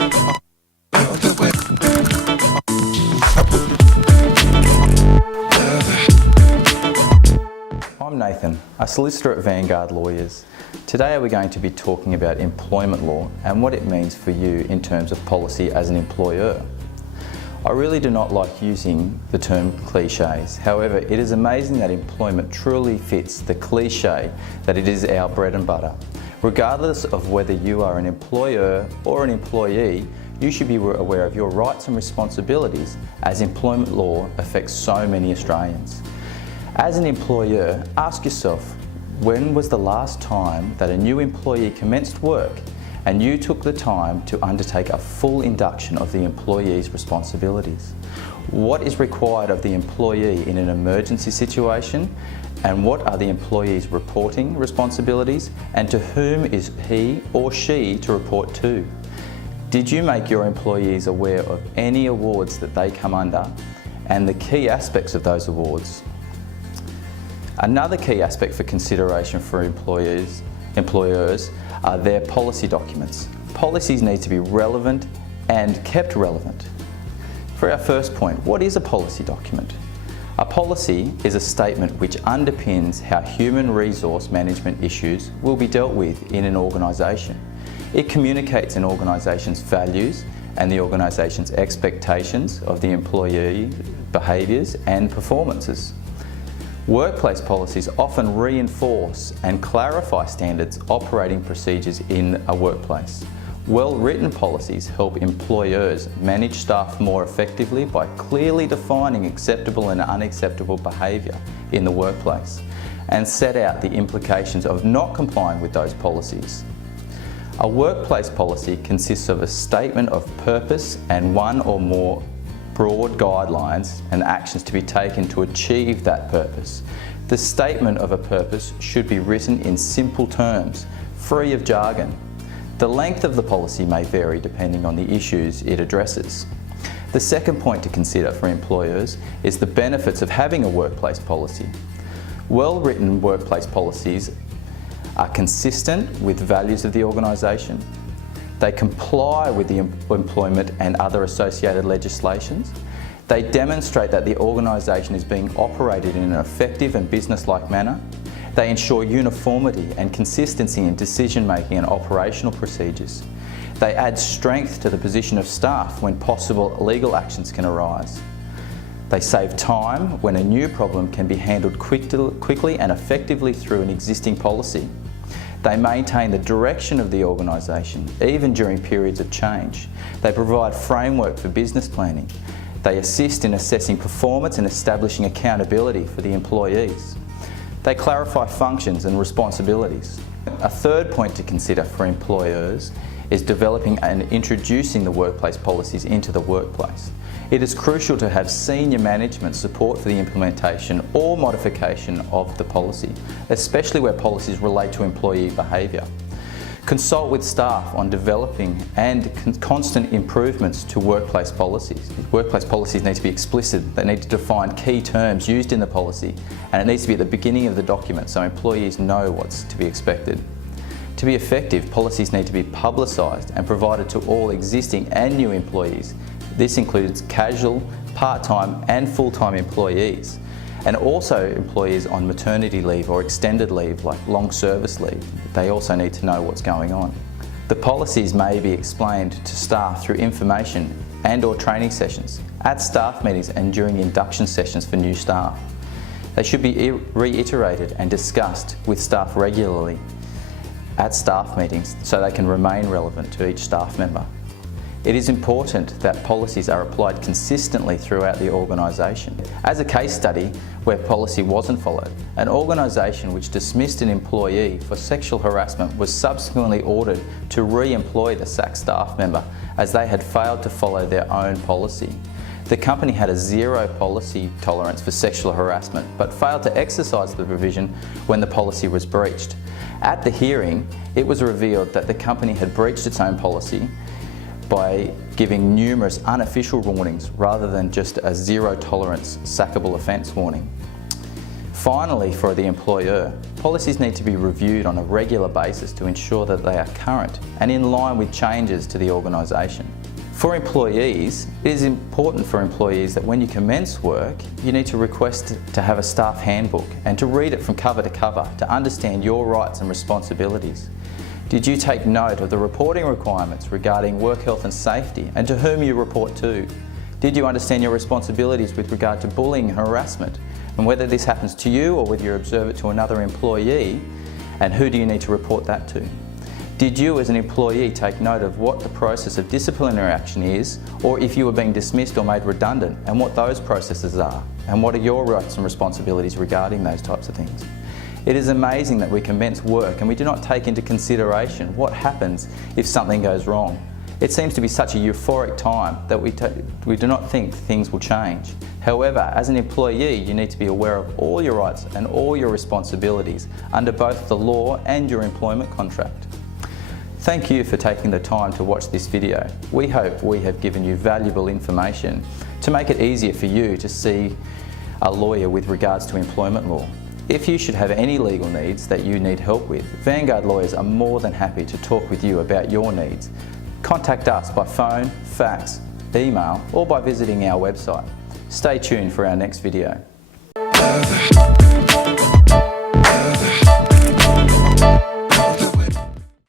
I'm Nathan, a solicitor at Vanguard Lawyers. Today we're going to be talking about employment law and what it means for you in terms of policy as an employer. I really do not like using the term cliches. However, it is amazing that employment truly fits the cliche that it is our bread and butter. Regardless of whether you are an employer or an employee, you should be aware of your rights and responsibilities, as employment law affects so many Australians. As an employer, ask yourself, when was the last time that a new employee commenced work and you took the time to undertake a full induction of the employee's responsibilities? What is required of the employee in an emergency situation, and what are the employee's reporting responsibilities, and to whom is he or she to report to? Did you make your employees aware of any awards that they come under and the key aspects of those awards? Another key aspect for consideration for employers are their policy documents. Policies need to be relevant and kept relevant. For our first point, what is a policy document? A policy is a statement which underpins how human resource management issues will be dealt with in an organisation. It communicates an organisation's values and the organisation's expectations of the employee behaviours and performances. Workplace policies often reinforce and clarify standards operating procedures in a workplace. Well-written policies help employers manage staff more effectively by clearly defining acceptable and unacceptable behaviour in the workplace and set out the implications of not complying with those policies. A workplace policy consists of a statement of purpose and one or more broad guidelines and actions to be taken to achieve that purpose. The statement of a purpose should be written in simple terms, free of jargon. The length of the policy may vary depending on the issues it addresses. The second point to consider for employers is the benefits of having a workplace policy. Well-written workplace policies are consistent with the values of the organisation. They comply with the employment and other associated legislations. They demonstrate that the organisation is being operated in an effective and business-like manner. They ensure uniformity and consistency in decision-making and operational procedures. They add strength to the position of staff when possible legal actions can arise. They save time when a new problem can be handled quickly and effectively through an existing policy. They maintain the direction of the organisation, even during periods of change. They provide framework for business planning. They assist in assessing performance and establishing accountability for the employees. They clarify functions and responsibilities. A third point to consider for employers is developing and introducing the workplace policies into the workplace. It is crucial to have senior management support for the implementation or modification of the policy, especially where policies relate to employee behaviour. Consult with staff on developing and constant improvements to workplace policies. Workplace policies need to be explicit. They need to define key terms used in the policy, and it needs to be at the beginning of the document so employees know what's to be expected. To be effective, policies need to be publicised and provided to all existing and new employees. This includes casual, part-time and full-time employees, and also employees on maternity leave or extended leave like long service leave. They also need to know what's going on. The policies may be explained to staff through information and/or training sessions, at staff meetings and during induction sessions for new staff. They should be reiterated and discussed with staff regularly at staff meetings so they can remain relevant to each staff member. It is important that policies are applied consistently throughout the organisation. As a case study where policy wasn't followed, an organisation which dismissed an employee for sexual harassment was subsequently ordered to re-employ the sacked staff member as they had failed to follow their own policy. The company had a zero policy tolerance for sexual harassment but failed to exercise the provision when the policy was breached. At the hearing, it was revealed that the company had breached its own policy by giving numerous unofficial warnings rather than just a zero tolerance sackable offence warning. Finally, for the employer, policies need to be reviewed on a regular basis to ensure that they are current and in line with changes to the organisation. For employees, it is important for employees that when you commence work, you need to request to have a staff handbook and to read it from cover to cover to understand your rights and responsibilities. Did you take note of the reporting requirements regarding work health and safety and to whom you report to? Did you understand your responsibilities with regard to bullying and harassment and whether this happens to you or whether you observe it to another employee, and who do you need to report that to? Did you as an employee take note of what the process of disciplinary action is, or if you were being dismissed or made redundant, and what those processes are, and what are your rights and responsibilities regarding those types of things? It is amazing that we commence work and we do not take into consideration what happens if something goes wrong. It seems to be such a euphoric time that we do not think things will change. However, as an employee, you need to be aware of all your rights and all your responsibilities under both the law and your employment contract. Thank you for taking the time to watch this video. We hope we have given you valuable information to make it easier for you to see a lawyer with regards to employment law. If you should have any legal needs that you need help with, Vanguard lawyers are more than happy to talk with you about your needs. Contact us by phone, fax, email, or by visiting our website. Stay tuned for our next video.